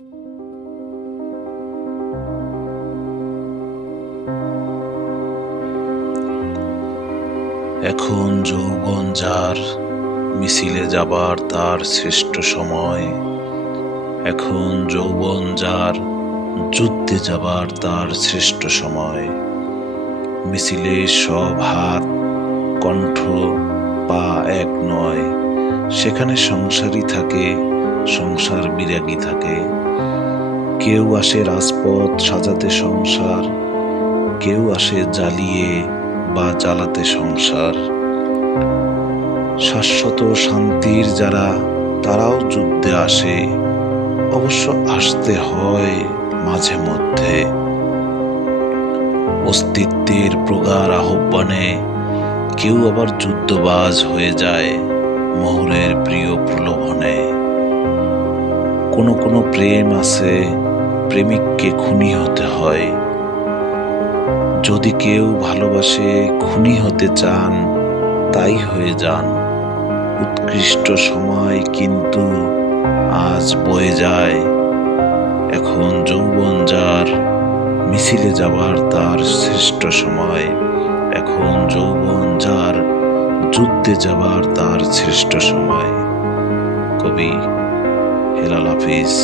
এখন যৌবন যার মিছিলে যাবার তার শ্রেষ্ঠ সময় এখন যৌবন যার যুদ্ধে যাবার তার শ্রেষ্ঠ সময় মিছিলে সব হাত কণ্ঠ পা এক নয় সেখানে সংসারী থাকে সংসার বিরাগী থাকে কেউ আসে রাজপথ সাজাতে সংসার কেউ আসে জ্বালিয়ে বা জ্বালাতে সংসার শাশ্বত শান্তির যারা তারাও যুদ্ধে আসে অবশ্য আসতে হয় মাঝে মধ্যে অস্তিত্বের প্রগাঢ় আহ্বানে কেউ আবার যুদ্ধবাজ হয়ে যায় মোহরের প্রিয় প্রলোভনে কোনো কোনো প্রেম আছে প্রেমিককে খুনি হতে হয় যদি কেউ ভালোবাসে খুনি হতে চান তাই হয়ে যান উৎকৃষ্ট সময় কিন্তু আজ বয়ে যায় এখন যৌবন যার মিছিলে যাবার তার শ্রেষ্ঠ সময় এখন যৌবন যার যুদ্ধে যাবার তার শ্রেষ্ঠ সময় কবি হেলাল হাফিজ